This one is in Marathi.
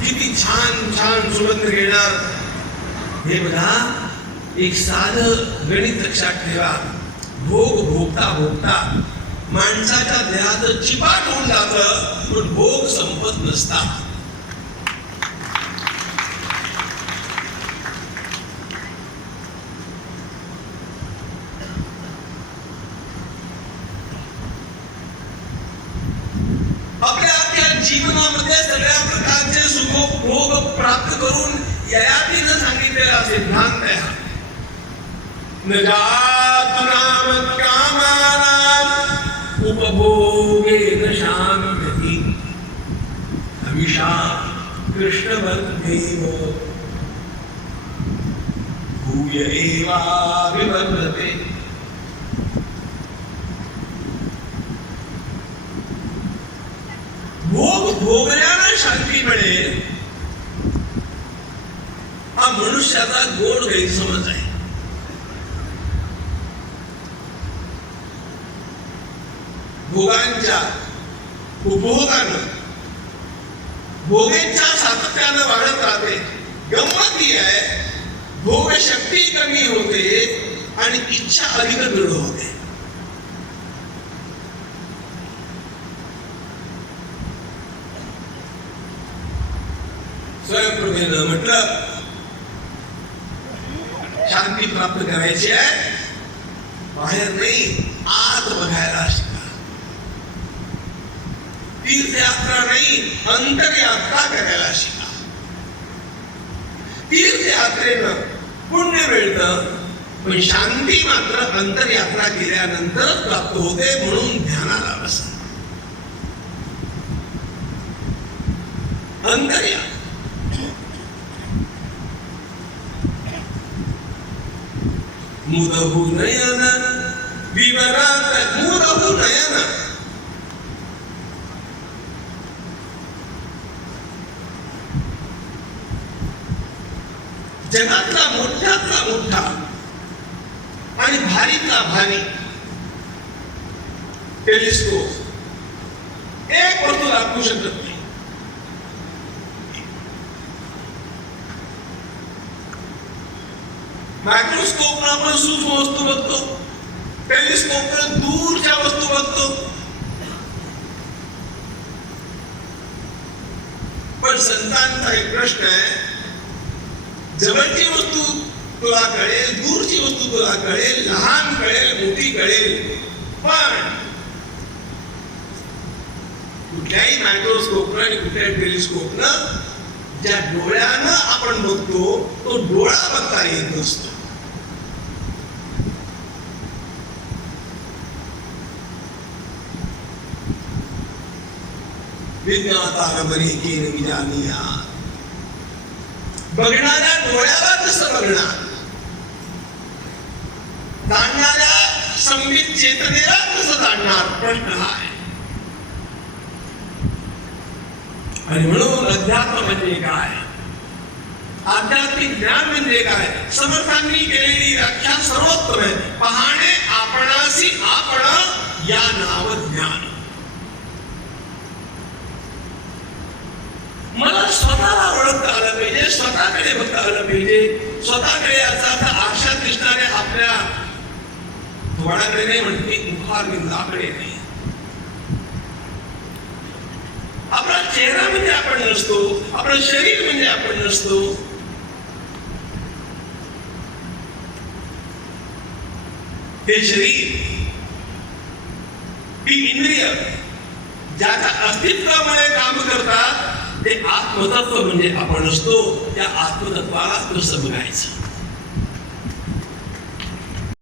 किती छान छान सुगंध घेणार. हे बघा एक साध गणित लक्षात ठेवा. भोग भोगता भोगता माणसाच्या देहात चिपाट होऊन जात पण भोग संपत नसता. आपल्या जीवनामध्ये सगळ्या प्रकारचे सुख भोग प्राप्त करून ययातीनं सांगितलेलं असे ध्यान द्या. न जातु नाम कामानाम उपभोगेन शांती हविषा कृष्णबद्धेव भूय एवाभिवर्धते भोग भोगण्याला शांती मिळेल. हा मनुष्याचा गोड गैरसमज आहे. भोगांच्या उपभोगानं भोगेच्या सातत्यानं वाढत राहते. गंमत ही आहे भोग शक्ती कमी होते आणि इच्छा अधिक दृढ होते. स्वयंप्रभेनं म्हटलं शांती प्राप्त करायची आहे. बाहेर नाही आत बघायला शिका. तीर्थयात्रा नाही अंतरयात्रा करायला शिका. तीर्थयात्रेनं पुण्य मिळतं पण शांती मात्र अंतरयात्रा केल्यानंतर प्राप्त होते म्हणून ध्यानाला बसा. अंतरयात्रा. मुदहु नयन विवरात मुदहु नयन जगातला मोठ्यातला मोठा आणि भारीतला भारी टेलिस्कोप एक वस्तू दाखवू शकत नाही मायक्रोस्कोप आपण सूक्ष्म वस्तू बघतो. टेलिस्कोप दूरच्या वस्तू बघतो. पण संतांचा एक प्रश्न आहे जवळची वस्तू तुला कळेल दूरची वस्तू तुला कळेल लहान कळेल मोठी कळेल. पण कुठल्याही मायक्रोस्कोपनं आणि कुठल्याही टेलिस्कोपनं ज्या डोळ्यानं आपण बघतो तो डोळा बघता येत नसतो. विज्ञातारमरी केन विजानिया बघणाऱ्या डोळ्याला कसं बघणार जाणणाऱ्या संबित चेतनेला कसं जाणणार प्रश्न हा आहे आणि म्हणून अध्यात्म म्हणजे काय आध्यात्मिक ज्ञान म्हणजे काय समर्थांनी केलेली व्याख्या सर्वोत्तम आहे पाहणे आपणासी आपण या नाव ज्ञान स्वतःला ओळखता आलं पाहिजे स्वतःकडे बघता आलं पाहिजे. स्वतःकडे याचा अर्थ आरशात दिसणारे आपल्या थोडाकडे नाही म्हणते मुखारविंदाकडे नाही आपला चेहरा म्हणजे आपण नसतो आपलं शरीर म्हणजे आपण नसतो. हे शरीर ही इंद्रिय ज्याच्या अस्तित्वामुळे काम करतात ते आत्मतत्व म्हणजे आपण असतो त्या आत्मतत्वाला कसं बघायचं